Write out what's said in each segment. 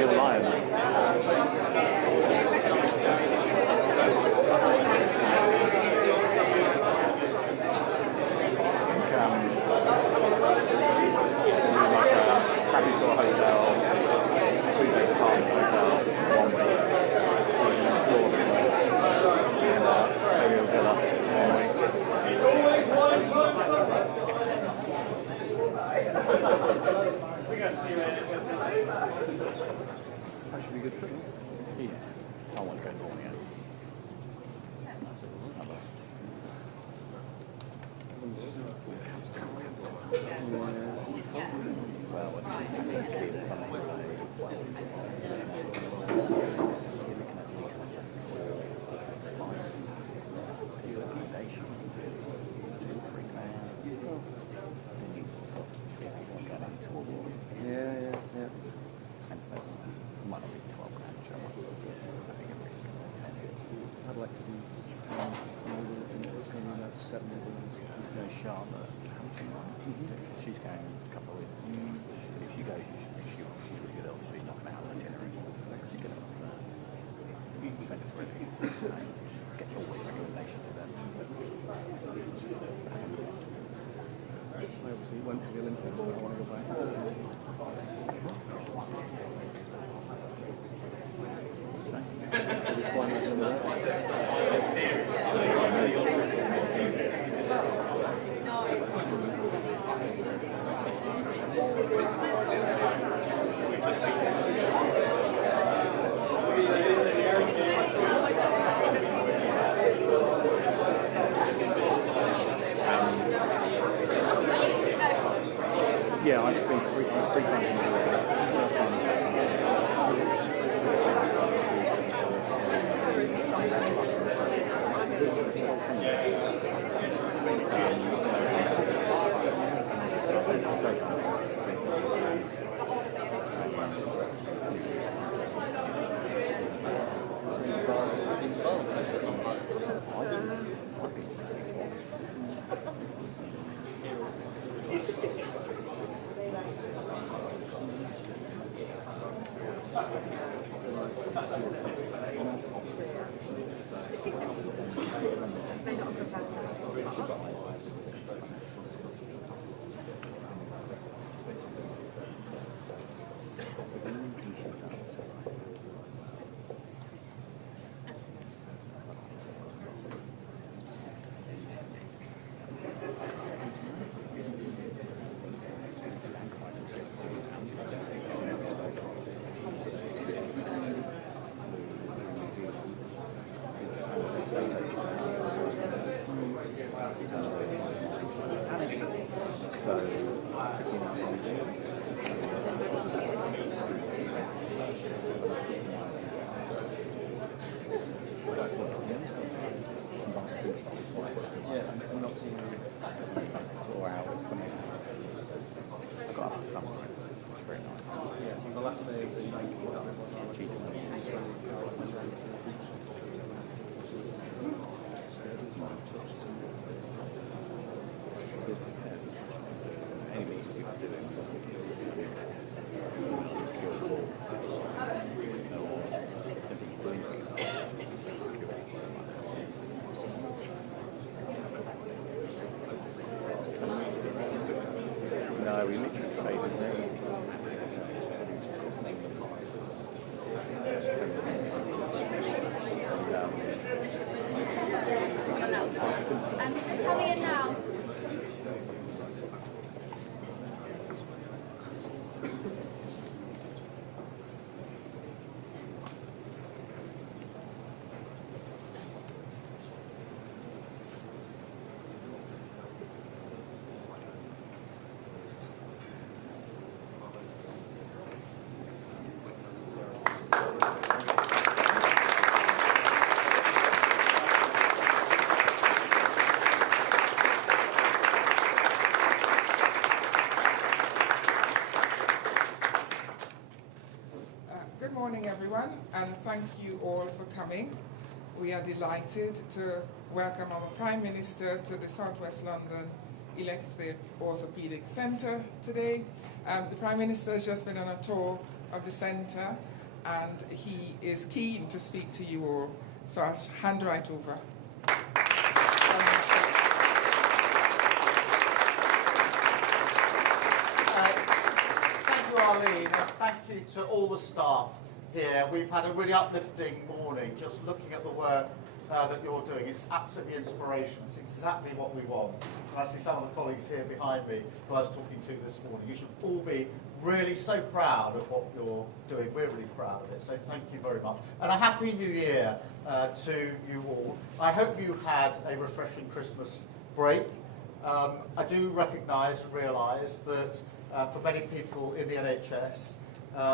real lions. Capitol Hotel, 3-day apartment hotel, 1 week. Explore the aerial villa, 1 week. That should be a good trip. Yeah. I want to go Grooming again. Charlotte, she's going a couple of weeks. If she goes, she's really good. Obviously, not an hour itinerary. She's going to spend it really. Get all the recommendations to them. Obviously, went to the Olympics. I want to go back. So this one is in yeah, I've been three times in the year. No, we literally stayed in there. I'm just coming in now. Good morning, everyone, and thank you all for coming. We are delighted to welcome our Prime Minister to the South West London Elective Orthopaedic Centre today. The Prime Minister has just been on a tour of the centre, and he is keen to speak to you all. So I'll hand right over. Thank you, Arlene, and thank you to all the staff here. We've had a really uplifting morning just looking at the work that you're doing. It's absolutely inspirational. It's exactly what we want. And I see some of the colleagues here behind me who I was talking to this morning. You should all be really so proud of what you're doing. We're really proud of it. So thank you very much. And a Happy New Year to you all. I hope you had a refreshing Christmas break. I do recognise and realise that for many people in the NHS,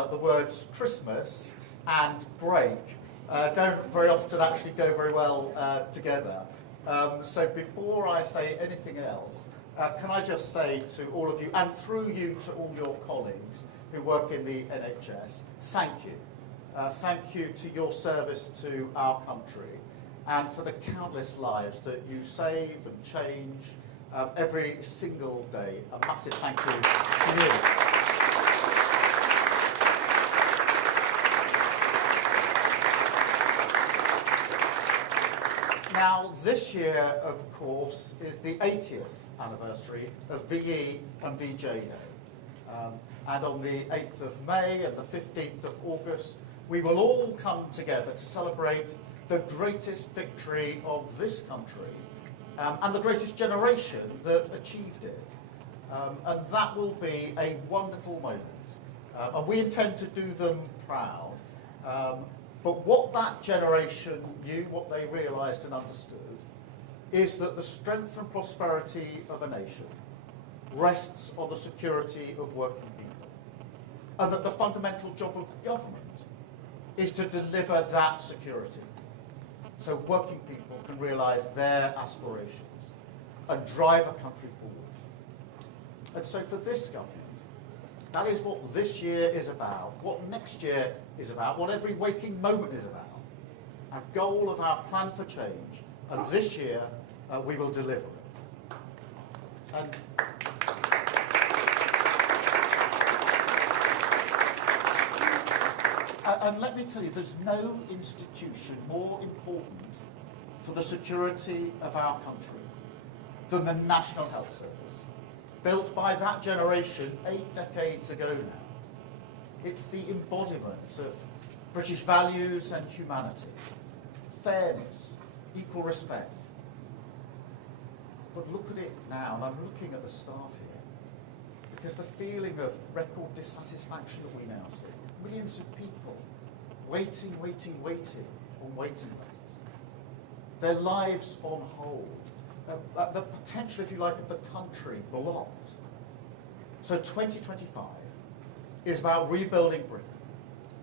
the words Christmas and break don't very often actually go very well together. So before I say anything else, can I just say to all of you, and through you to all your colleagues who work in the NHS, thank you. Thank you to your service to our country and for the countless lives that you save and change every single day. A massive thank you to you. Now, this year, of course, is the 80th anniversary of VE and VJ Day. And on the 8th of May and the 15th of August, we will all come together to celebrate the greatest victory of this country and the greatest generation that achieved it. And that will be a wonderful moment. And we intend to do them proud. But what that generation knew, what they realised and understood, is that the strength and prosperity of a nation rests on the security of working people. And that the fundamental job of government is to deliver that security so working people can realise their aspirations and drive a country forward. And so for this government, that is what this year is about, what next year is about, what every waking moment is about. Our goal of our plan for change, and this year we will deliver it. And let me tell you, there's no institution more important for the security of our country than the National Health Service, built by that generation 8 decades ago now. It's the embodiment of British values and humanity, fairness, equal respect. But look at it now, and I'm looking at the staff here, because the feeling of record dissatisfaction that we now see, millions of people waiting on waiting lists, their lives on hold, the potential, if you like, of the country blocked. So 2025 is about rebuilding Britain,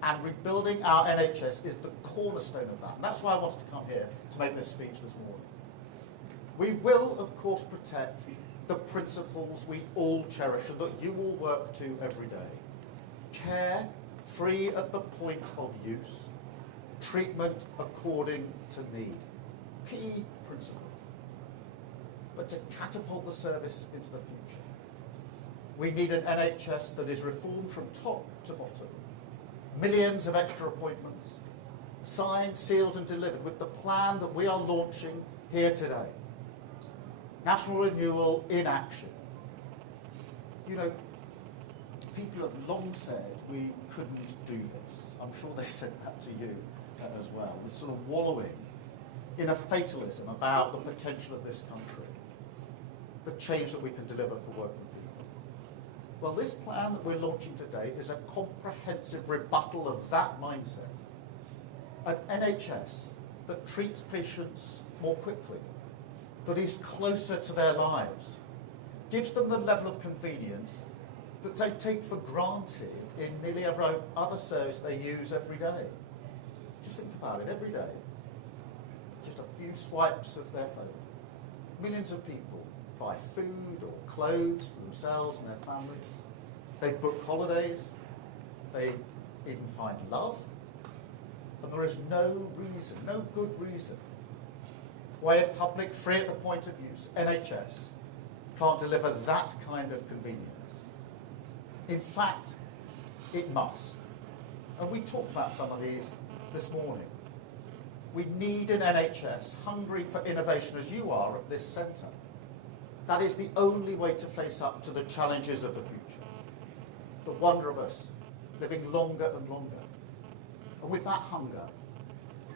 and rebuilding our NHS is the cornerstone of that. And that's why I wanted to come here to make this speech this morning. We will, of course, protect the principles we all cherish and that you all work to every day. Care, free at the point of use, treatment according to need. Key principles. But to catapult the service into the future, we need an NHS that is reformed from top to bottom. Millions of extra appointments, signed, sealed and delivered with the plan that we are launching here today. National renewal in action. You know, people have long said we couldn't do this. I'm sure they said that to you as well. This sort of wallowing in a fatalism about the potential of this country, the change that we can deliver for working people. Well, this plan that we're launching today is a comprehensive rebuttal of that mindset. An NHS that treats patients more quickly, that is closer to their lives, gives them the level of convenience that they take for granted in nearly every other service they use every day. Just think about it, every day. Just a few swipes of their phone. Millions of people buy food or clothes for themselves and their families. They book holidays. They even find love. And there is no reason, no good reason, why a public, free at the point of use, NHS, can't deliver that kind of convenience. In fact, it must. And we talked about some of these this morning. We need an NHS hungry for innovation as you are at this centre. That is the only way to face up to the challenges of the future. The wonder of us living longer and longer. And with that hunger,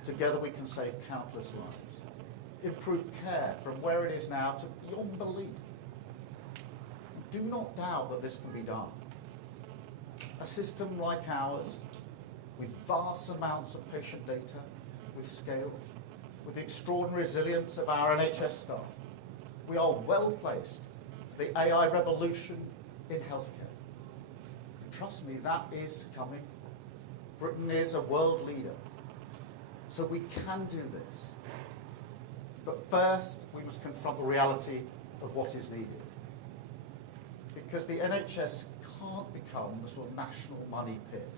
together we can save countless lives. Improve care from where it is now to beyond belief. Do not doubt that this can be done. A system like ours, with vast amounts of patient data, with scale, with the extraordinary resilience of our NHS staff, we are well placed for the AI revolution in healthcare. Trust me, that is coming. Britain is a world leader. So we can do this. But first, we must confront the reality of what is needed. Because the NHS can't become the sort of national money pit.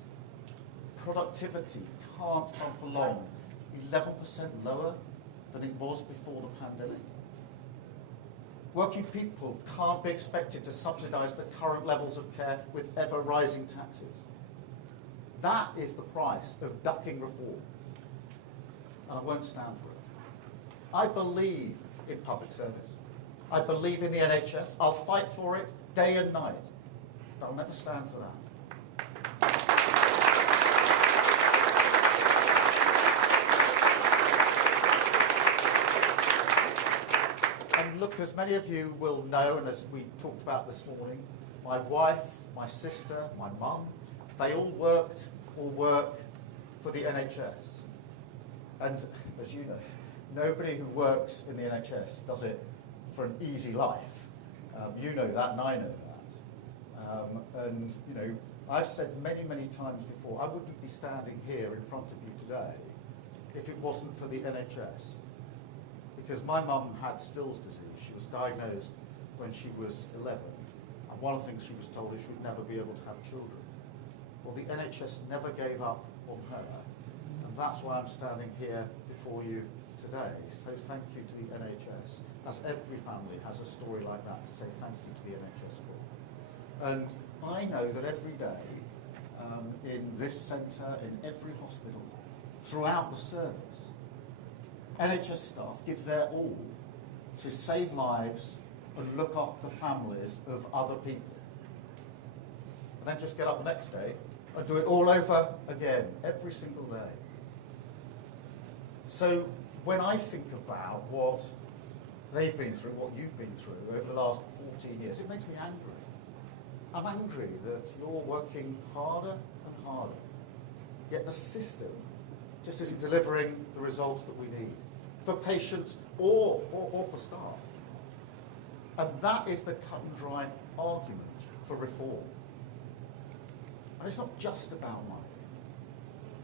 Productivity can't bump along 11% lower than it was before the pandemic. Working people can't be expected to subsidise the current levels of care with ever-rising taxes. That is the price of ducking reform. And I won't stand for it. I believe in public service. I believe in the NHS. I'll fight for it day and night. But I'll never stand for that. And look, as many of you will know, and as we talked about this morning, my wife, my sister, my mum, they all worked or work for the NHS. And as you know, nobody who works in the NHS does it for an easy life. You know that, and I know that. And you know, I've said many, many times before, I wouldn't be standing here in front of you today if it wasn't for the NHS. Because my mum had Still's disease. She was diagnosed when she was 11. And one of the things she was told is she would never be able to have children. Well, the NHS never gave up on her. And that's why I'm standing here before you today. So thank you to the NHS, as every family has a story like that to say thank you to the NHS for. And I know that every day in this centre, in every hospital, throughout the service, NHS staff give their all to save lives and look after the families of other people. And then just get up the next day and do it all over again, every single day. So when I think about what they've been through, what you've been through over the last 14 years, it makes me angry. I'm angry that you're working harder and harder, yet the system just isn't delivering the results that we need for patients or for staff. And that is the cut and dry argument for reform. And it's not just about money.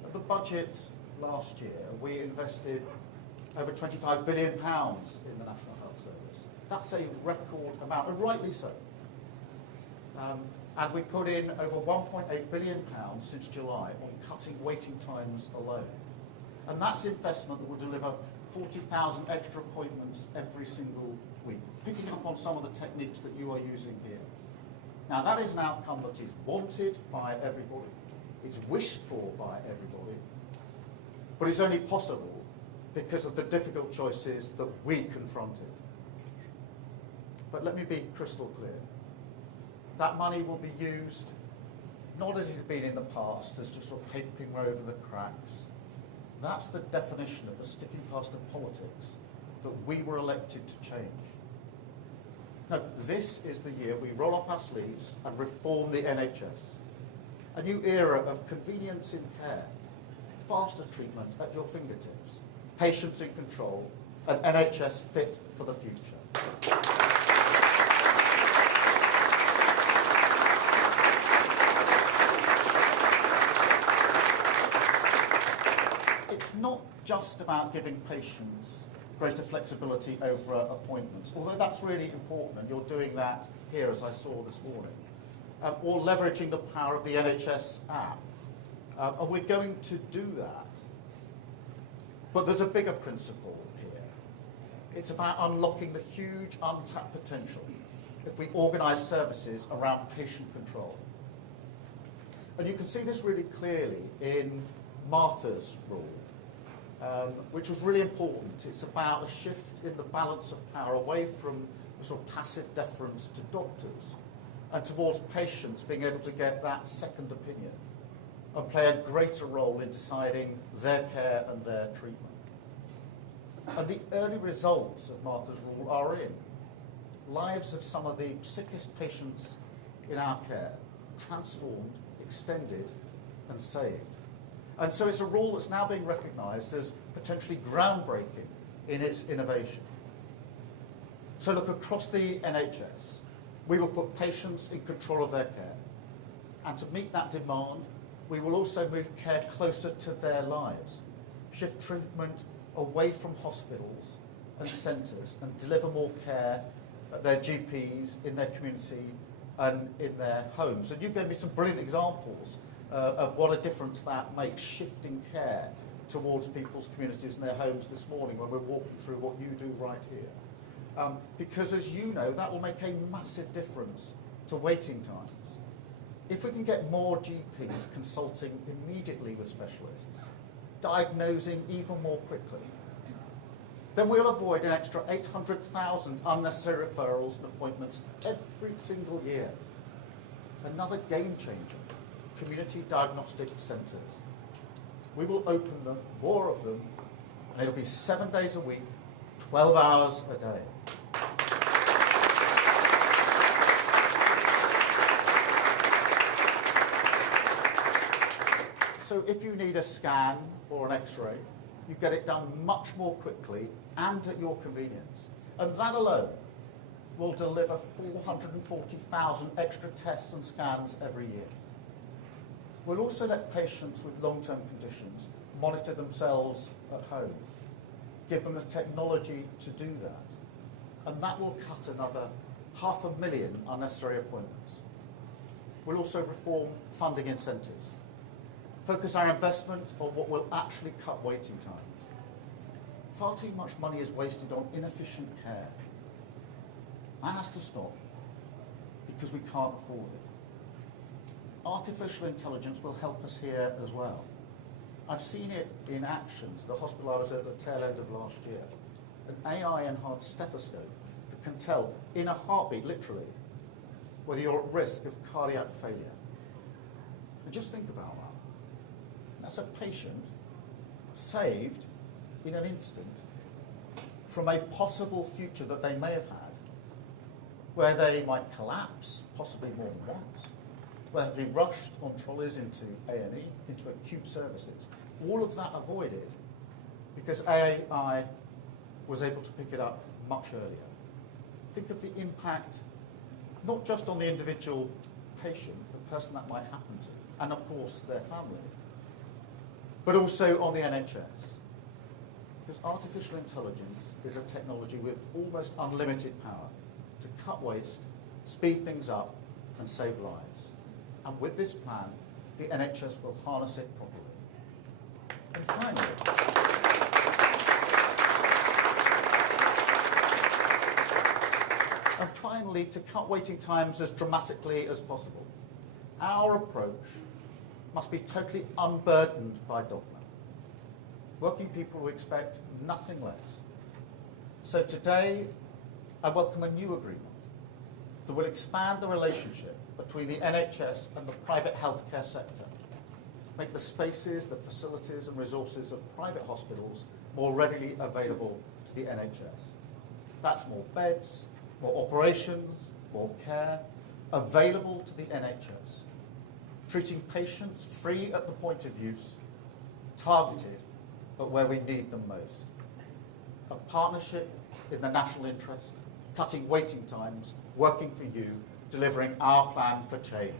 At the budget last year, we invested over £25 billion in the National Health Service. That's a record amount, and rightly so. And we put in over £1.8 billion since July on cutting waiting times alone. And that's investment that will deliver 40,000 extra appointments every single week, picking up on some of the techniques that you are using here. Now, that is an outcome that is wanted by everybody. It's wished for by everybody. But it's only possible because of the difficult choices that we confronted. But let me be crystal clear. That money will be used not as it has been in the past, as just sort of papering over the cracks. That's the definition of the sticking plaster politics that we were elected to change. No, this is the year we roll up our sleeves and reform the NHS. A new era of convenience in care, faster treatment at your fingertips, patients in control, and NHS fit for the future. It's not just about giving patients greater flexibility over appointments, although that's really important, and you're doing that here, as I saw this morning, or leveraging the power of the NHS app. And we're going to do that. But there's a bigger principle here. It's about unlocking the huge untapped potential if we organise services around patient control. And you can see this really clearly in Martha's rule, which was really important. It's about a shift in the balance of power away from the sort of passive deference to doctors and towards patients being able to get that second opinion and play a greater role in deciding their care and their treatment. And the early results of Martha's rule are in lives of some of the sickest patients in our care transformed, extended and saved. And so it's a rule that's now being recognised as potentially groundbreaking in its innovation. So look, across the NHS, we will put patients in control of their care. And to meet that demand, we will also move care closer to their lives, shift treatment away from hospitals and centres and deliver more care at their GPs, in their community and in their homes. And you gave me some brilliant examples of what a difference that makes, shifting care towards people's communities and their homes this morning when we're walking through what you do right here. Because as you know, that will make a massive difference to waiting times. If we can get more GPs consulting immediately with specialists, diagnosing even more quickly, then we'll avoid an extra 800,000 unnecessary referrals and appointments every single year. Another game changer, community diagnostic centres. We will open them, more of them, and it'll be 7 days a week, 12 hours a day. So if you need a scan or an X-ray, you get it done much more quickly and at your convenience. And that alone will deliver 440,000 extra tests and scans every year. We'll also let patients with long-term conditions monitor themselves at home, give them the technology to do that. And that will cut another 500,000 unnecessary appointments. We'll also reform funding incentives, focus our investment on what will actually cut waiting times. Far too much money is wasted on inefficient care. That has to stop because we can't afford it. Artificial intelligence will help us here as well. I've seen it in action at the hospital I was at the tail end of last year. An AI-enhanced stethoscope that can tell in a heartbeat, literally, whether you're at risk of cardiac failure. And just think about that. That's a patient saved in an instant from a possible future that they may have had, where they might collapse, possibly more than once, where they'd be rushed on trolleys into A&E, into acute services. All of that avoided because AI was able to pick it up much earlier. Think of the impact, not just on the individual patient, the person that might happen to, and of course their family, but also on the NHS. Because artificial intelligence is a technology with almost unlimited power to cut waste, speed things up, and save lives. And with this plan, the NHS will harness it properly. And finally, to cut waiting times as dramatically as possible, our approach must be totally unburdened by dogma. Working people will expect nothing less. So today, I welcome a new agreement that will expand the relationship between the NHS and the private healthcare sector, make the spaces, the facilities and resources of private hospitals more readily available to the NHS. That's more beds, more operations, more care, available to the NHS, treating patients free at the point of use, targeted at where we need them most. A partnership in the national interest, cutting waiting times, working for you, delivering our plan for change.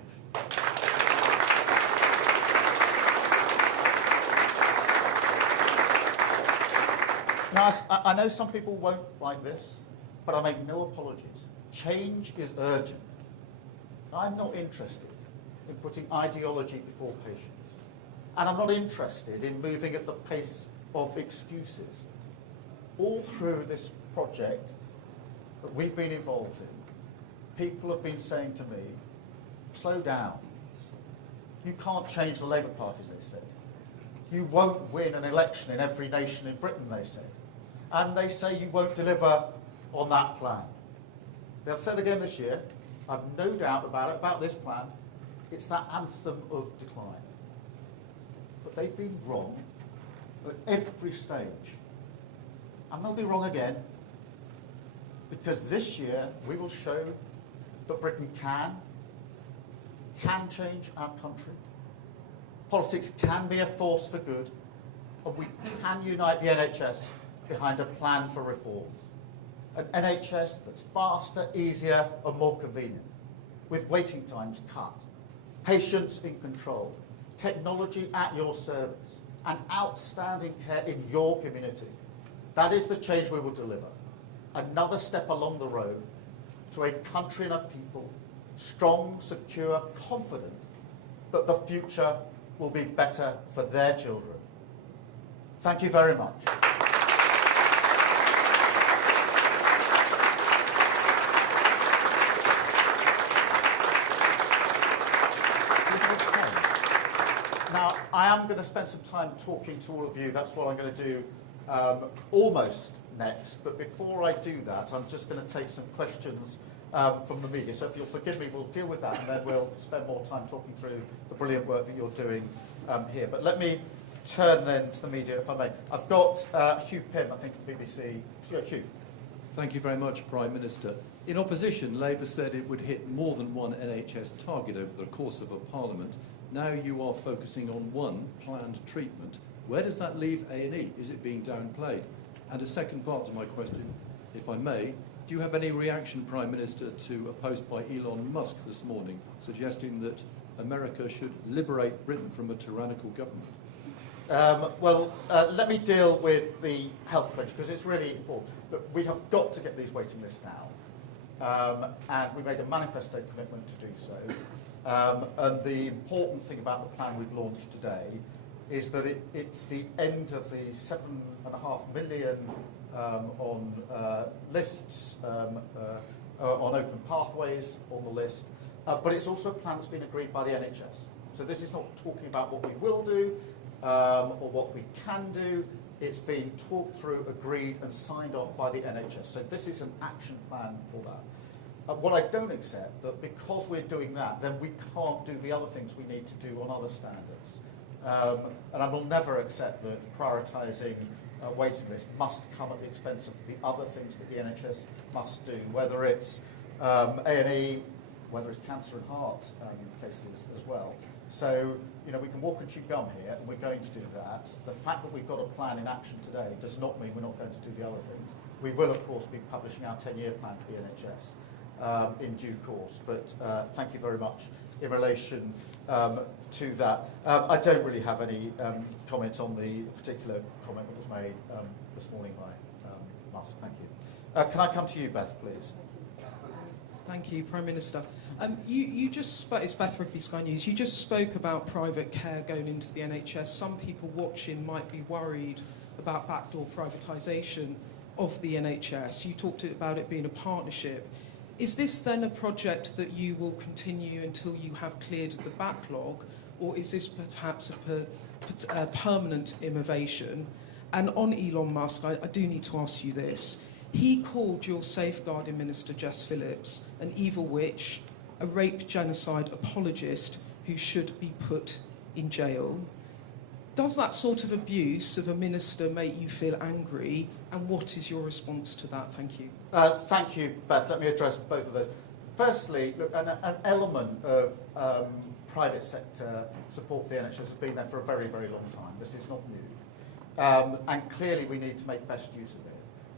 Now, I know some people won't like this, but I make no apologies. Change is urgent. I'm not interested in putting ideology before patients. And I'm not interested in moving at the pace of excuses. All through this project that we've been involved in, people have been saying to me, slow down. You can't change the Labour Party, they said. You won't win an election in every nation in Britain, they said. And they say you won't deliver on that plan. They'll say it again this year. I've no doubt about this plan. It's that anthem of decline. But they've been wrong at every stage. And they'll be wrong again. Because this year we will show that Britain can change our country. Politics can be a force for good. And we can unite the NHS behind a plan for reform. An NHS that's faster, easier and more convenient, with waiting times cut, patients in control, technology at your service, and outstanding care in your community. That is the change we will deliver. Another step along the road to a country and a people strong, secure, confident that the future will be better for their children. Thank you very much. Now, I am going to spend some time talking to all of you. That's what I'm going to do almost next. But before I do that, I'm just going to take some questions from the media. So if you'll forgive me, we'll deal with that and then we'll spend more time talking through the brilliant work that you're doing here. But let me turn then to the media, if I may. I've got Hugh Pym, I think, from the BBC. Hugh. Thank you very much, Prime Minister. In opposition, Labour said it would hit more than one NHS target over the course of a parliament. Now you are focusing on one planned treatment. Where does that leave A&E? Is it being downplayed? And a second part to my question, if I may, do you have any reaction, Prime Minister, to a post by Elon Musk this morning suggesting that America should liberate Britain from a tyrannical government? Let me deal with the health question, because it's really important. Look, we have got to get these waiting lists down, and we made a manifesto commitment to do so. And the important thing about the plan we've launched today is that it's the end of the 7.5 million on lists, on open pathways on the list, but it's also a plan that's been agreed by the NHS. So this is not talking about what we will do or what we can do. It's been talked through, agreed and signed off by the NHS. So this is an action plan for that. What I don't accept, that because we're doing that, then we can't do the other things we need to do on other standards. And I will never accept that prioritising waiting lists must come at the expense of the other things that the NHS must do, whether it's A&E, whether it's cancer and heart cases as well. So, you know, we can walk and chew gum here, and we're going to do that. The fact that we've got a plan in action today does not mean we're not going to do the other things. We will, of course, be publishing our 10-year plan for the NHS. In due course, but thank you very much in relation to that. I don't really have any comments on the particular comment that was made this morning by Musk. Thank you. Can I come to you, Beth, please? Thank you, Prime Minister. You just spoke, it's Beth Rigby, Sky News. You just spoke about private care going into the NHS. Some people watching might be worried about backdoor privatisation of the NHS. You talked about it being a partnership. Is this then a project that you will continue until you have cleared the backlog, or is this perhaps a permanent innovation? And on Elon Musk, I do need to ask you this. He called your safeguarding minister, Jess Phillips, an evil witch, a rape genocide apologist who should be put in jail. Does that sort of abuse of a minister make you feel angry? And what is your response to that? Thank you. Thank you, Beth. Let me address both of those. Firstly, look, an element of private sector support for the NHS has been there for a very, very long time. This is not new. And clearly we need to make best use of it.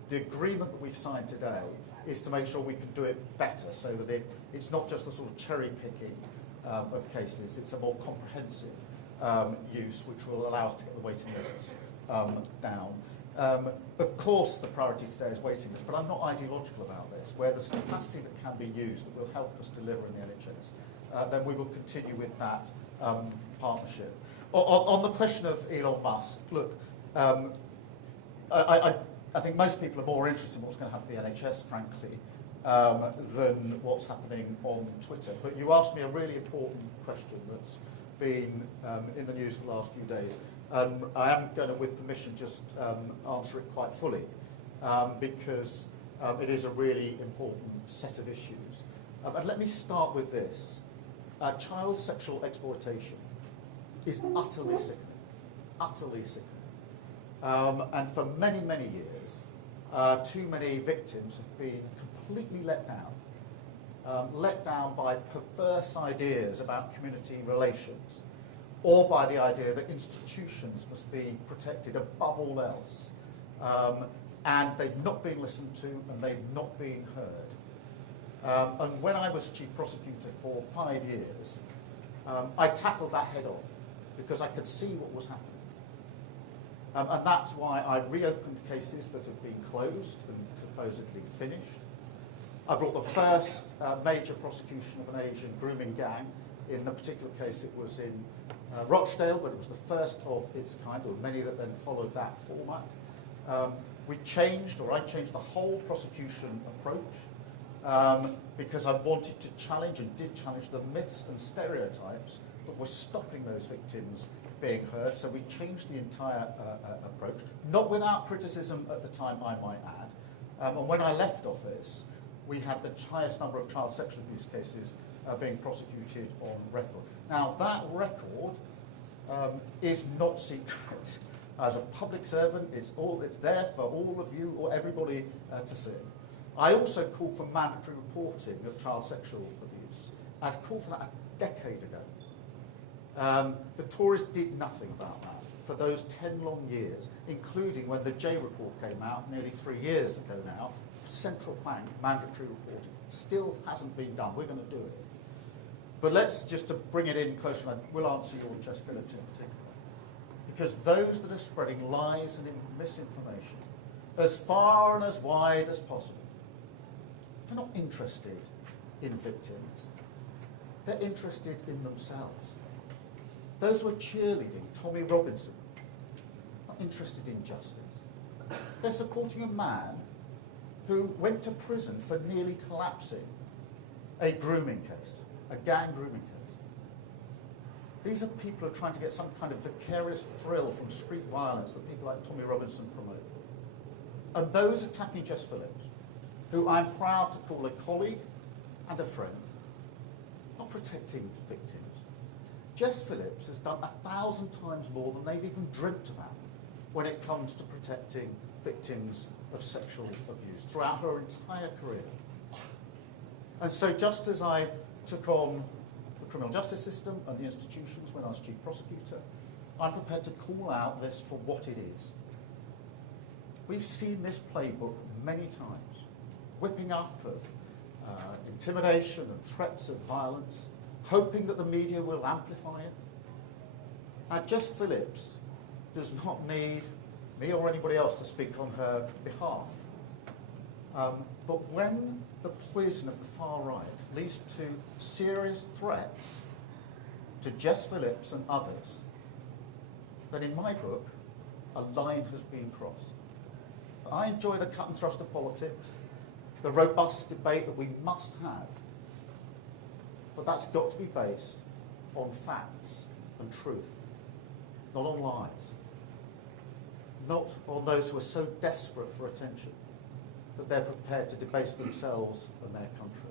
The agreement that we've signed today is to make sure we can do it better, so that it's not just the sort of cherry picking of cases, it's a more comprehensive use, which will allow us to get the waiting lists down. Of course, the priority today is waiting lists, but I'm not ideological about this. Where there's capacity that can be used that will help us deliver in the NHS, then we will continue with that partnership. On the question of Elon Musk, look, I think most people are more interested in what's going to happen to the NHS, frankly, than what's happening on Twitter. But you asked me a really important question that's been in the news for the last few days. I am going to, with permission, just answer it quite fully because it is a really important set of issues. And let me start with this. Child sexual exploitation is utterly sickening, utterly sickening. And for many, many years, too many victims have been completely let down by perverse ideas about community relations, or by the idea that institutions must be protected above all else. And they've not been listened to, and they've not been heard. And when I was chief prosecutor for 5 years, I tackled that head on, because I could see what was happening. And that's why I reopened cases that had been closed and supposedly finished. I brought the first major prosecution of an Asian grooming gang. In a particular case, it was in Rochdale, but it was the first of its kind. There were many that then followed that format. I changed the whole prosecution approach because I wanted to challenge, and did challenge, the myths and stereotypes that were stopping those victims being heard. So we changed the entire approach, not without criticism at the time, I might add. And when I left office, we had the highest number of child sexual abuse cases being prosecuted on record. Now, that record is not secret. As a public servant, it's there for all of you or everybody to see. I also called for mandatory reporting of child sexual abuse. I called for that a decade ago. The Tories did nothing about that for those 10 long years, including when the J report came out nearly 3 years ago now. Central plank, mandatory reporting, still hasn't been done. We're going to do it. But let's just to bring it in closer, and I will answer your Jess Phillips in particular. Because those that are spreading lies and misinformation as far and as wide as possible, they're not interested in victims. They're interested in themselves. Those who are cheerleading Tommy Robinson are interested in justice. They're supporting a man who went to prison for nearly collapsing a grooming case, a gang grooming case. These are people who are trying to get some kind of vicarious thrill from street violence that people like Tommy Robinson promote. And those attacking Jess Phillips, who I'm proud to call a colleague and a friend, not protecting victims. Jess Phillips has done 1,000 times more than they've even dreamt about when it comes to protecting victims of sexual abuse throughout her entire career. And so just as I took on the criminal justice system and the institutions when I was chief prosecutor, I'm prepared to call out this for what it is. We've seen this playbook many times, whipping up of intimidation and threats of violence, hoping that the media will amplify it. Now, Jess Phillips does not need me or anybody else to speak on her behalf. But when the poison of the far right leads to serious threats to Jess Phillips and others, then in my book, a line has been crossed. I enjoy the cut and thrust of politics, the robust debate that we must have, but that's got to be based on facts and truth, not on lies. Not on those who are so desperate for attention that they're prepared to debase themselves and their country.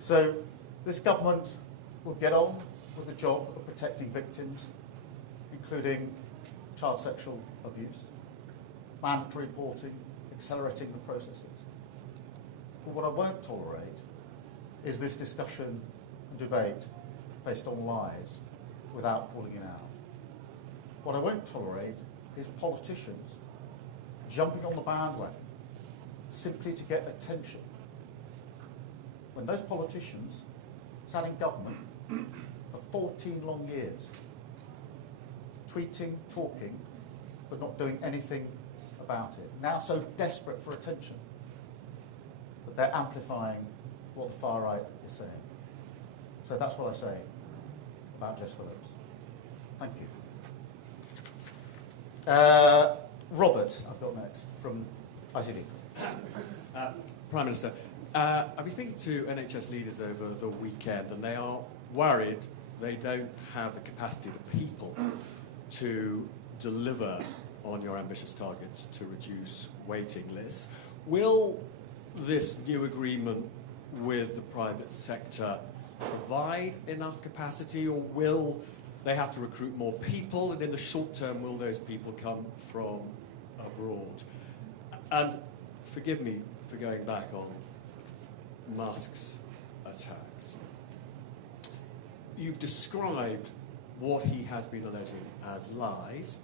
So this government will get on with the job of protecting victims, including child sexual abuse, mandatory reporting, accelerating the processes. But what I won't tolerate is this discussion and debate based on lies without calling it out. What I won't tolerate is politicians jumping on the bandwagon simply to get attention, when those politicians sat in government for 14 long years, tweeting, talking, but not doing anything about it. Now so desperate for attention that they're amplifying what the far right is saying. So that's what I say about Jess Phillips. Thank you. Robert, I've got next, from ITV. Prime Minister, I've been speaking to NHS leaders over the weekend, and they are worried they don't have the capacity, the people, to deliver on your ambitious targets to reduce waiting lists. Will this new agreement with the private sector provide enough capacity, or will they have to recruit more people, and in the short term will those people come from abroad? And forgive me for going back on Musk's attacks. You've described what he has been alleging as lies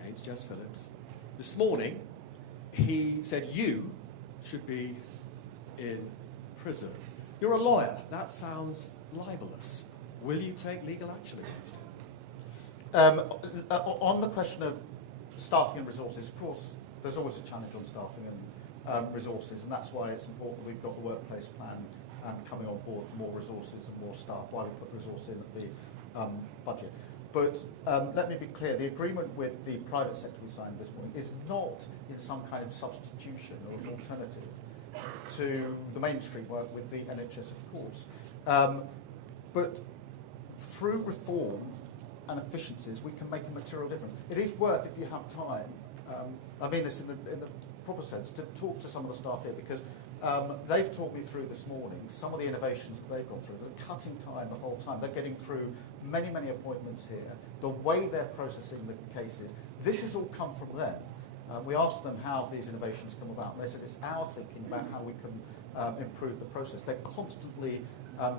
against Jess Phillips. This morning, he said you should be in prison. You're a lawyer. That sounds libelous. Will you take legal action against him? On the question of staffing and resources, of course, there's always a challenge on staffing and resources, and that's why it's important we've got the workplace plan coming on board for more resources and more staff while we put resource in at the budget. But let me be clear, the agreement with the private sector we signed this morning is not in some kind of substitution or an alternative to the mainstream work with the NHS, of course. But through reform and efficiencies, we can make a material difference. It is worth, if you have time, I mean this in the proper sense, to talk to some of the staff here, because they've talked me through this morning some of the innovations that they've gone through. They're cutting time the whole time. They're getting through many, many appointments here. The way they're processing the cases, this has all come from them. We asked them how these innovations come about, and they said it's our thinking about how we can improve the process. They're constantly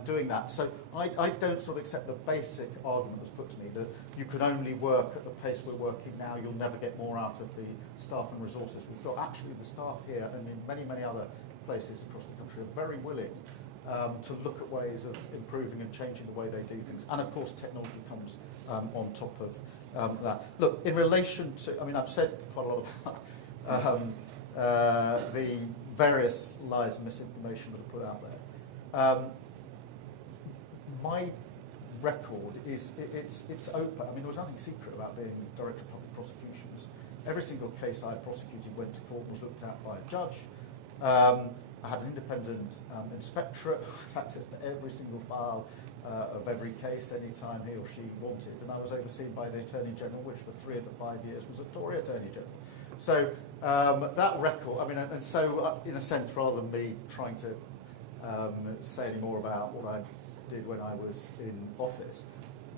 doing that. So I don't sort of accept the basic argument that's put to me that you can only work at the pace we're working now, you'll never get more out of the staff and resources we've got. Actually, the staff here and in many, many other places across the country are very willing to look at ways of improving and changing the way they do things. And of course, technology comes on top of that. Look, in relation to, I mean, I've said quite a lot about the various lies and misinformation that are put out there. My record is, it's open. I mean, there was nothing secret about being Director of Public Prosecutions. Every single case I prosecuted went to court, was looked at by a judge. I had an independent inspectorate with access to every single file of every case any time he or she wanted, and I was overseen by the Attorney General, which for 3 of the 5 years was a Tory Attorney General. So that record, I mean, and so in a sense, rather than me trying to say any more about what I did when I was in office,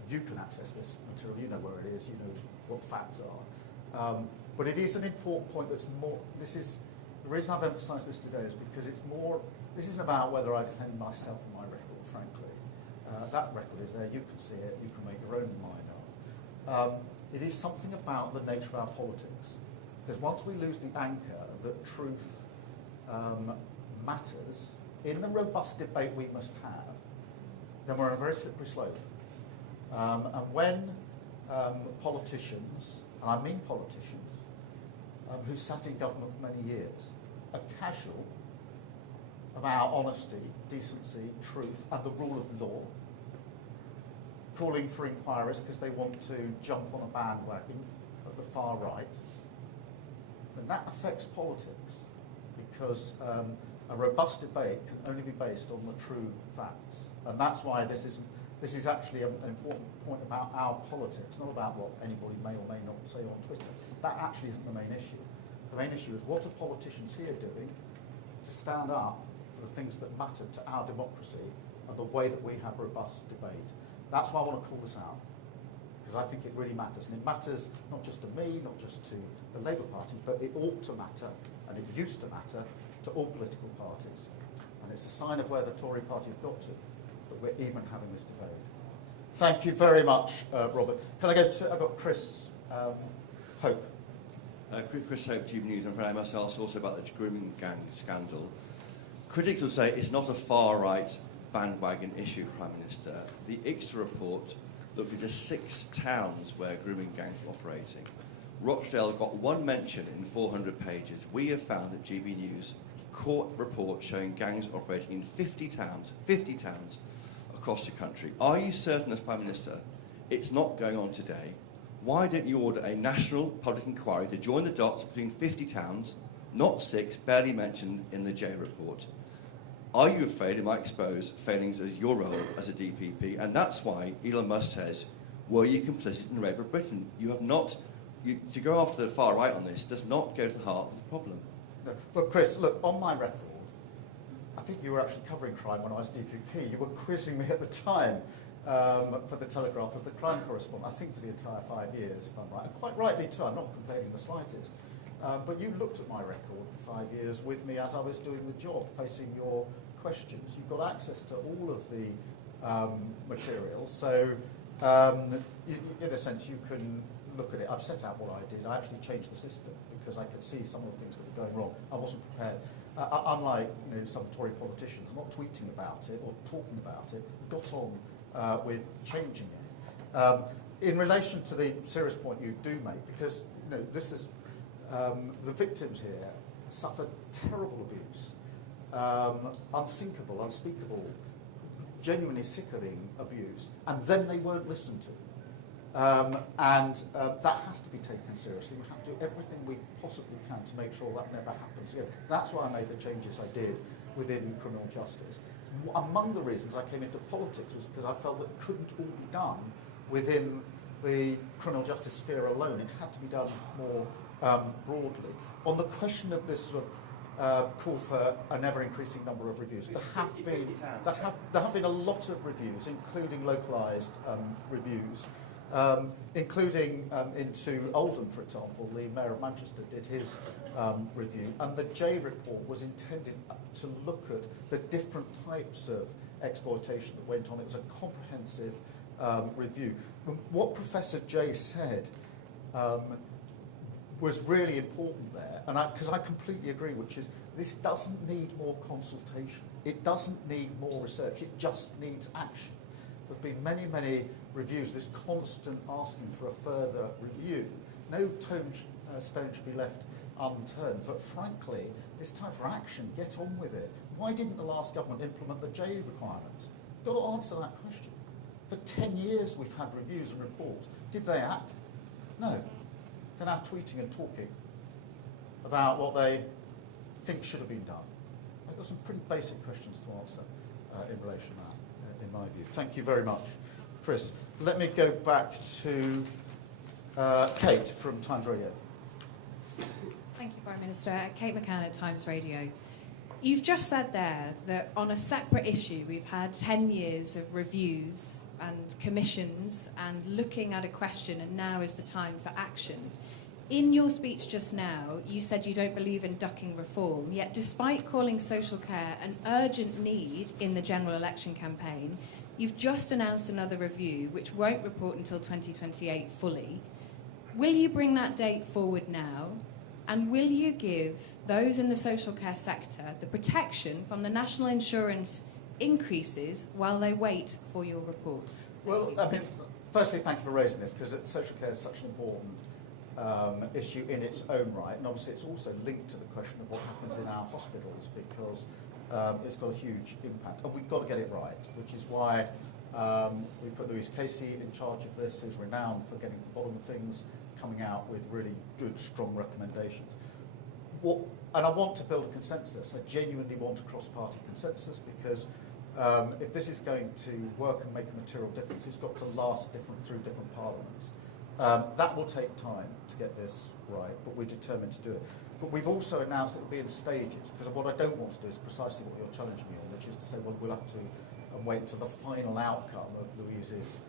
you can access this material, you know where it is, you know what the facts are. But it is an important point that's more, this is, the reason I've emphasised this today is because it's more, this isn't about whether I defend myself and my record, frankly. That record is there, you can see it, you can make your own mind up. It is something about the nature of our politics. Because once we lose the anchor that truth matters, in the robust debate we must have, then we're on a very slippery slope. And when politicians, and I mean politicians, who sat in government for many years, are casual about honesty, decency, truth, and the rule of law, calling for inquiries because they want to jump on a bandwagon of the far right, then that affects politics, because a robust debate can only be based on the true facts. And that's why this is actually an important point about our politics, not about what anybody may or may not say on Twitter. That actually isn't the main issue. The main issue is what are politicians here doing to stand up for the things that matter to our democracy and the way that we have robust debate. That's why I want to call this out, because I think it really matters. And it matters not just to me, not just to the Labour Party, but it ought to matter, and it used to matter, to all political parties. And it's a sign of where the Tory party have got to, that we're even having this debate. Thank you very much, Robert. Can I go to, I've got Chris Hope. Chris Hope, Tube News, and I must ask also about the grooming gang scandal. Critics will say it's not a far-right bandwagon issue, Prime Minister. The ICSA report looked at just 6 towns where grooming gangs were operating. Rochdale got 1 mention in 400 pages. We have found that GB News court report showing gangs operating in 50 towns across the country. Are you certain as Prime Minister it's not going on today? Why didn't you order a national public inquiry to join the dots between 50 towns, not 6, barely mentioned in the J report? Are you afraid it might expose failings as your role as a DPP? And that's why Elon Musk says, were you complicit in the rape of Britain? You have not, to go after the far right on this does not go to the heart of the problem. No. But Chris, look, on my record, I think you were actually covering crime when I was DPP. You were quizzing me at the time for the Telegraph as the crime correspondent, I think for the entire 5 years, if I'm right. And quite rightly too, I'm not complaining the slightest. But you looked at my record for 5 years with me as I was doing the job, facing your questions. You've got access to all of the materials. So, in a sense, you can look at it. I've set out what I did. I actually changed the system because I could see some of the things that were going wrong. I wasn't prepared. Unlike some Tory politicians, I'm not tweeting about it or talking about it, got on with changing it. In relation to the serious point you do make, because this is the victims here suffered terrible abuse, unthinkable, unspeakable, genuinely sickening abuse, and then they weren't listened to. That has to be taken seriously. We have to do everything we possibly can to make sure that never happens again. That's why I made the changes I did within criminal justice. Among the reasons I came into politics was because I felt that it couldn't all be done within the criminal justice sphere alone. It had to be done more broadly. On the question of this sort of call for an ever-increasing number of reviews, there have been a lot of reviews, including localised reviews, including into Oldham, for example. The Mayor of Manchester did his review, and the J report was intended to look at the different types of exploitation that went on. It was a comprehensive review. What Professor J said was really important there, and because I completely agree, which is this doesn't need more consultation. It doesn't need more research. It just needs action. There have been many, many reviews, this constant asking for a further review. No stone should be left unturned, but frankly, it's time for action. Get on with it. Why didn't the last government implement the J requirements? You've got to answer that question. For 10 years we've had reviews and reports. Did they act? No. They're now tweeting and talking about what they think should have been done. I've got some pretty basic questions to answer in relation to that, in my view. Thank you very much, Chris. Let me go back to Kate from Times Radio. Thank you, Prime Minister. Kate McCann at Times Radio. You've just said there that on a separate issue we've had 10 years of reviews and commissions and looking at a question, and now is the time for action. In your speech just now, you said you don't believe in ducking reform, yet despite calling social care an urgent need in the general election campaign, you've just announced another review which won't report until 2028 fully. Will you bring that date forward now? And will you give those in the social care sector the protection from the national insurance increases while they wait for your report? Well, I mean, firstly, thank you for raising this, because social care is such an important issue in its own right, and obviously it's also linked to the question of what happens in our hospitals, because it's got a huge impact, and we've got to get it right, which is why we put Louise Casey in charge of this, who's renowned for getting to the bottom of things, coming out with really good, strong recommendations. And I want to build a consensus. I genuinely want a cross-party consensus, because if this is going to work and make a material difference, it's got to last through different parliaments. That will take time to get this right, but we're determined to do it. But we've also announced it will be in stages, because what I don't want to do is precisely what you're challenging me on, which is to say, well, we'll have to wait until the final outcome of Louise's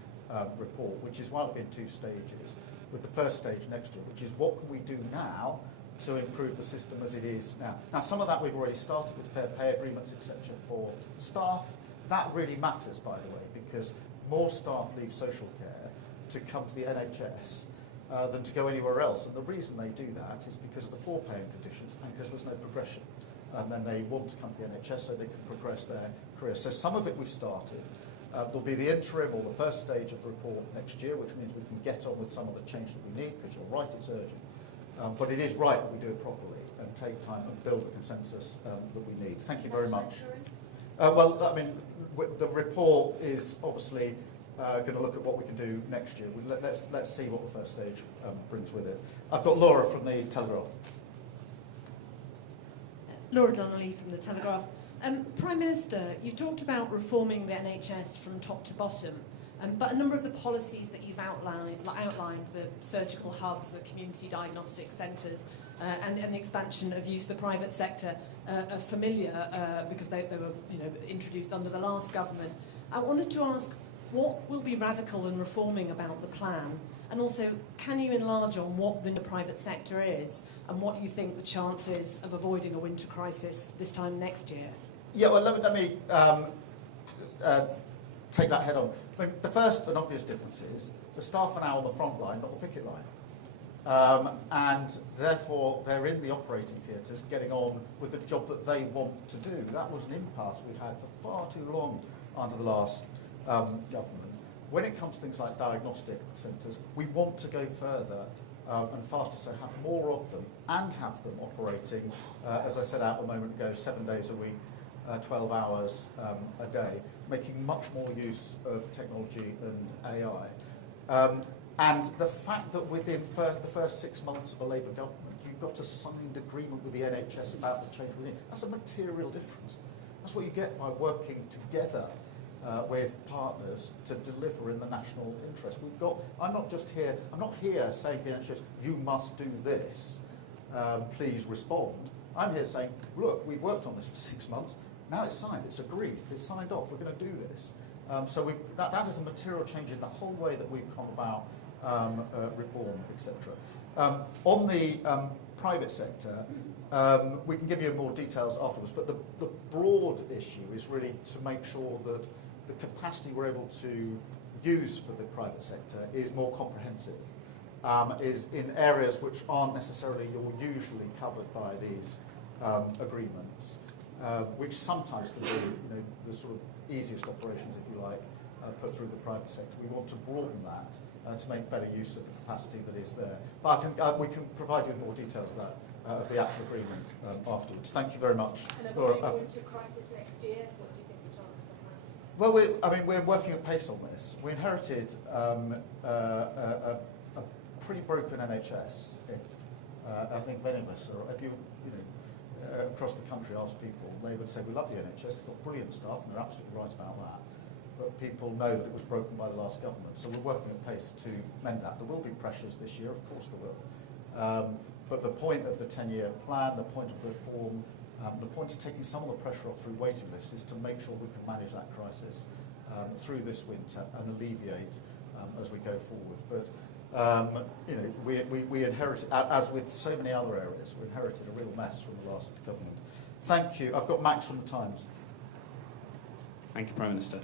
report, which is why it'll be in 2 stages, with the first stage next year, which is what can we do now to improve the system as it is now. Now, some of that we've already started with fair pay agreements, etc., for staff. That really matters, by the way, because more staff leave social care to come to the NHS than to go anywhere else. And the reason they do that is because of the poor paying conditions and because there's no progression. And then they want to come to the NHS so they can progress their career. So some of it we've started. There'll be the interim or the first stage of the report next year, which means we can get on with some of the change that we need, because you're right, it's urgent. But it is right that we do it properly and take time and build the consensus that we need. Thank you very much. Well, I mean, the report is obviously going to look at what we can do next year. Let's see what the first stage brings with it. I've got Laura from the Telegraph. Laura Donnelly from the Telegraph. Prime Minister, you talked about reforming the NHS from top to bottom, but a number of the policies that you've outlined, the surgical hubs, the community diagnostic centres, and the expansion of use of the private sector, are familiar because they were introduced under the last government. I wanted to ask, what will be radical and reforming about the plan? And also, can you enlarge on what the private sector is and what you think the chances of avoiding a winter crisis this time next year? Yeah, well, let me take that head on. I mean, the first and obvious difference is the staff are now on the front line, not the picket line. And therefore, they're in the operating theatres getting on with the job that they want to do. That was an impasse we had for far too long under the last government. When it comes to things like diagnostic centres, we want to go further and faster, so have more of them and have them operating, as I said out a moment ago, 7 days a week, 12 hours a day, making much more use of technology and AI. And the fact that within the first 6 months of a Labour government, you got a signed agreement with the NHS about the change we need, that's a material difference. That's what you get by working together with partners to deliver in the national interest. I'm not here saying to the NHS, you must do this, please respond. I'm here saying, look, we've worked on this for 6 months, now it's signed, it's agreed, it's signed off, we're going to do this. So that is a material change in the whole way that we've come about reform, etc. On the private sector, we can give you more details afterwards, but the broad issue is really to make sure that the capacity we're able to use for the private sector is more comprehensive, is in areas which aren't necessarily usually covered by these agreements, which sometimes can be the sort of easiest operations, if you like, put through the private sector. We want to broaden that to make better use of the capacity that is there. But we can provide you with more details of that, of the actual agreement afterwards. Thank you very much. And avoiding a winter crisis next year, what do you think the chances of that? Well, we're working at pace on this. We inherited a pretty broken NHS. I think if any of us, or if you across the country ask people, they would say we love the NHS. They've got brilliant staff, and they're absolutely right about that. But people know that it was broken by the last government, so we're working at pace to mend that. There will be pressures this year, of course there will. But the point of the 10-year plan, the point of reform, the point of taking some of the pressure off through waiting lists is to make sure we can manage that crisis through this winter and alleviate as we go forward. But we inherited, as with so many other areas, we inherited a real mess from the last government. Thank you. I've got Max from the Times. Thank you, Prime Minister.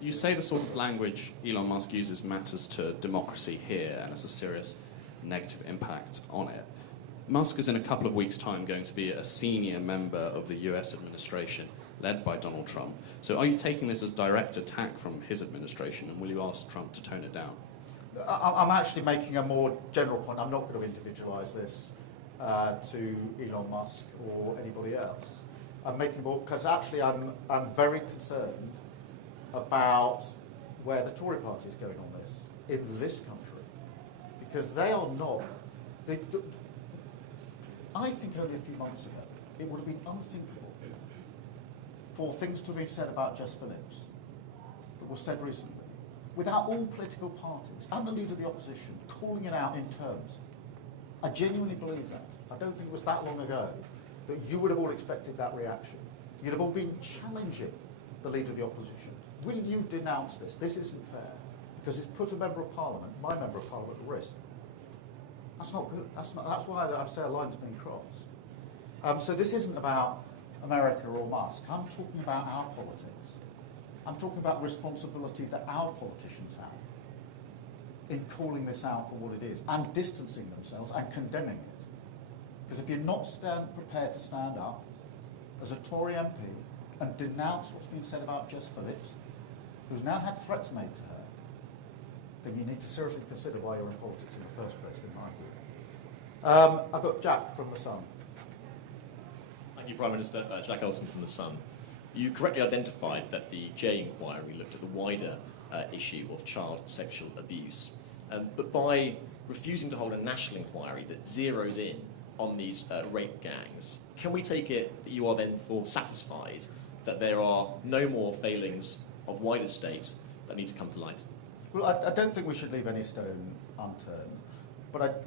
You say the sort of language Elon Musk uses matters to democracy here and has a serious negative impact on it. Musk is in a couple of weeks' time going to be a senior member of the US administration led by Donald Trump. So are you taking this as direct attack from his administration, and will you ask Trump to tone it down? I'm actually making a more general point. I'm not going to individualise this to Elon Musk or anybody else. I'm making more because actually I'm very concerned about where the Tory party is going on this in this country, because they are not. I think only a few months ago it would have been unthinkable for things to be said about Jess Phillips that was said recently, without all political parties and the leader of the opposition calling it out in terms. I genuinely believe that. I don't think it was that long ago that you would have all expected that reaction. You'd have all been challenging the leader of the opposition. Will you denounce this? This isn't fair, because it's put a member of Parliament, my member of Parliament, at risk. That's not good. That's why I say a line's been crossed. So this isn't about America or Musk. I'm talking about our politics. I'm talking about responsibility that our politicians have in calling this out for what it is and distancing themselves and condemning it. Because if you're not prepared to stand up as a Tory MP and denounce what's been said about Jess Phillips, who's now had threats made to her, then you need to seriously consider why you're in politics in the first place, in my view. I've got Jack from The Sun. Thank you, Prime Minister. Jack Elson from The Sun. You correctly identified that the J inquiry looked at the wider issue of child sexual abuse. But by refusing to hold a national inquiry that zeroes in on these rape gangs, can we take it that you are then satisfied that there are no more failings of wider state that need to come to light? Well, I don't think we should leave any stone unturned, but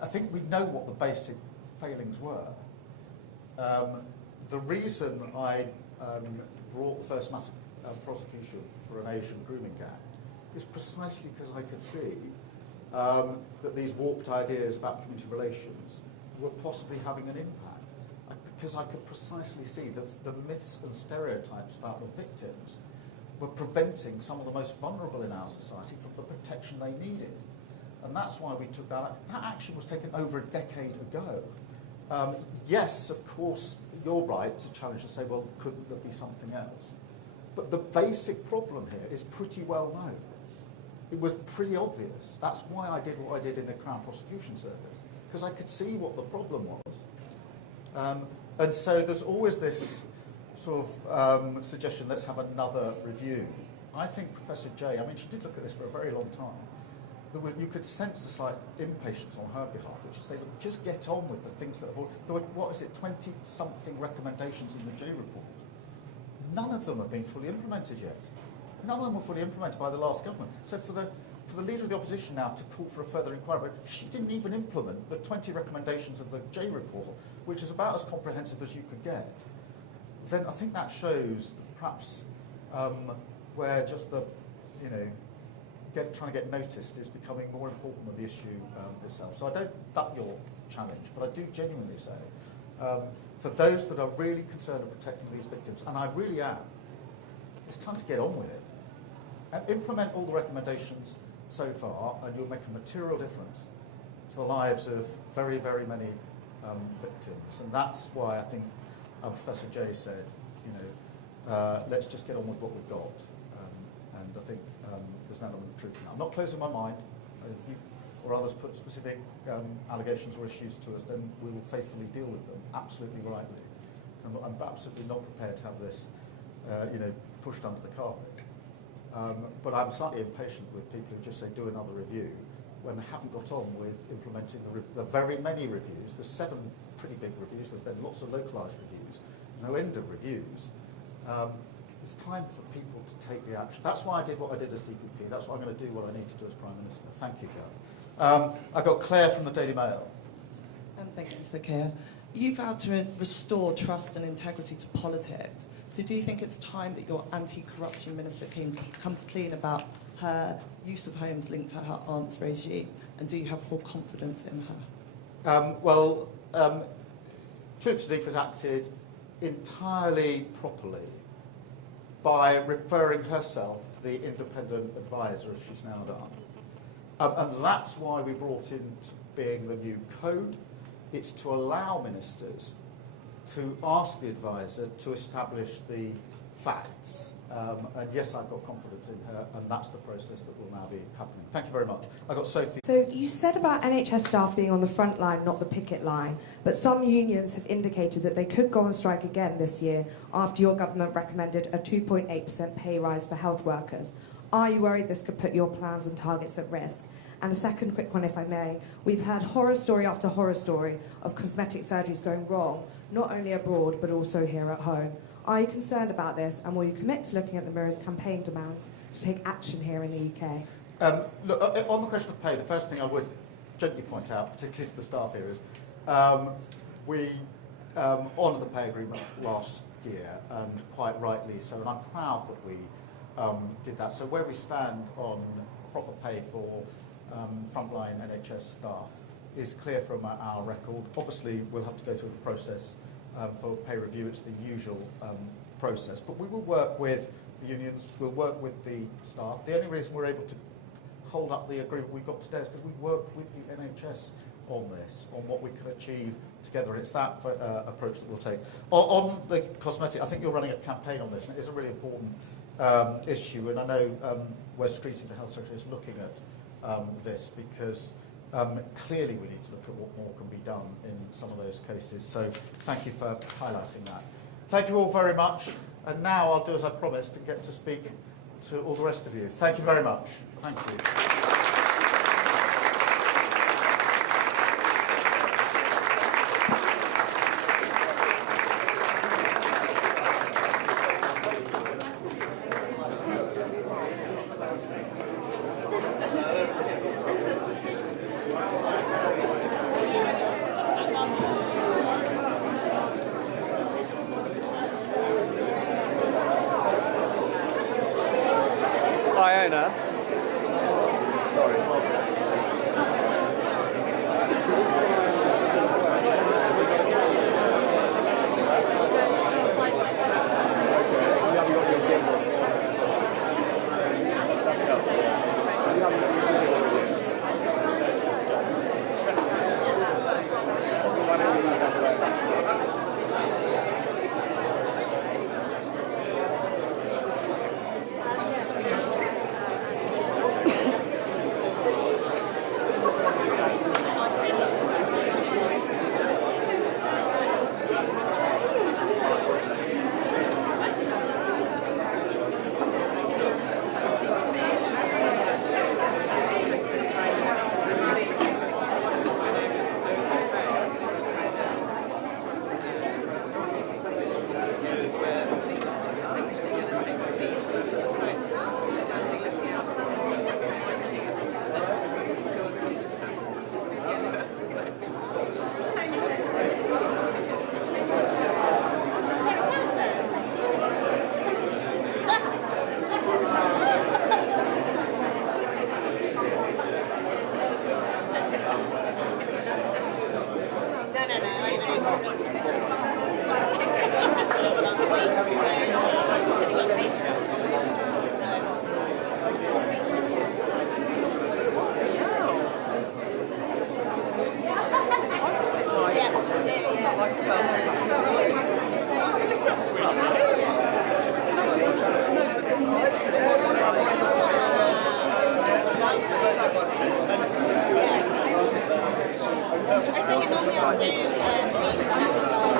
I think we know what the basic failings were. The reason I brought the first mass prosecution for an Asian grooming gang is precisely because I could see that these warped ideas about community relations were possibly having an impact. Because I could precisely see that the myths and stereotypes about the victims were preventing some of the most vulnerable in our society from the protection they needed. And that's why we took that. That action was taken over a decade ago. Yes, of course, you're right to challenge and say, well, couldn't there be something else? But the basic problem here is pretty well known. It was pretty obvious. That's why I did what I did in the Crown Prosecution Service, because I could see what the problem was. And so there's always this sort of suggestion, let's have another review. I think Professor Jay, I mean, she did look at this for a very long time. You could sense a slight impatience on her behalf, which is say, look, just get on with the things that have there were, what is it, 20-something recommendations in the Jay report. None of them have been fully implemented yet. None of them were fully implemented by the last government. So for the leader of the opposition now to call for a further inquiry, she didn't even implement the 20 recommendations of the Jay report, which is about as comprehensive as you could get. Then I think that shows perhaps where just the, trying to get noticed is becoming more important than the issue itself. So I don't duck your challenge, but I do genuinely say, for those that are really concerned of protecting these victims, and I really am, it's time to get on with it. And implement all the recommendations so far, and you'll make a material difference to the lives of very, very many victims. And that's why I think Professor Jay said, let's just get on with what we've got. And I think there's no element of truth in that. I'm not closing my mind. If you or others put specific allegations or issues to us, then we will faithfully deal with them, absolutely rightly. I'm absolutely not prepared to have this, pushed under the carpet. But I'm slightly impatient with people who just say, do another review, when they haven't got on with implementing the very many reviews. There's 7 pretty big reviews. There's been lots of localised reviews, no end of reviews. It's time for people to take the action. That's why I did what I did as DPP. That's why I'm going to do what I need to do as Prime Minister. Thank you, Joe. I got Claire from the Daily Mail. Thank you, Sir Keir. You vowed to restore trust and integrity to politics. So do you think it's time that your anti-corruption minister comes clean about her use of homes linked to her aunt's regime? And do you have full confidence in her? Troops Sadiq has acted entirely properly by referring herself to the independent advisor, as she's now done. And that's why we brought into being the new code. It's to allow ministers to ask the advisor to establish the facts. And yes, I've got confidence in her, and that's the process that will now be happening. Thank you very much. I've got Sophie. So you said about NHS staff being on the front line, not the picket line, but some unions have indicated that they could go on strike again this year after your government recommended a 2.8% pay rise for health workers. Are you worried this could put your plans and targets at risk? And a second quick one, if I may. We've heard horror story after horror story of cosmetic surgeries going wrong, not only abroad, but also here at home. Are you concerned about this, and will you commit to looking at the Mirror's campaign demands to take action here in the UK? Look, on the question of pay, the first thing I would gently point out, particularly to the staff here, is we honoured the pay agreement last year, and quite rightly so, and I'm proud that we did that. So where we stand on proper pay for frontline NHS staff is clear from our record. Obviously, we'll have to go through the process for pay review. It's the usual process. But we will work with the unions, we'll work with the staff. The only reason we're able to hold up the agreement we've got today is because we worked with the NHS on this, on what we can achieve together. And it's that approach that we'll take. On the cosmetic, I think you're running a campaign on this, and it is a really important issue. And I know Wes Streeting, the Health Secretary, is looking at this because clearly we need to look at what more can be done in some of those cases. So thank you for highlighting that. Thank you all very much. And now I'll do as I promised and get to speak to all the rest of you. Thank you very much. Thank you. Fiona. Sorry. I think it's on Zoom and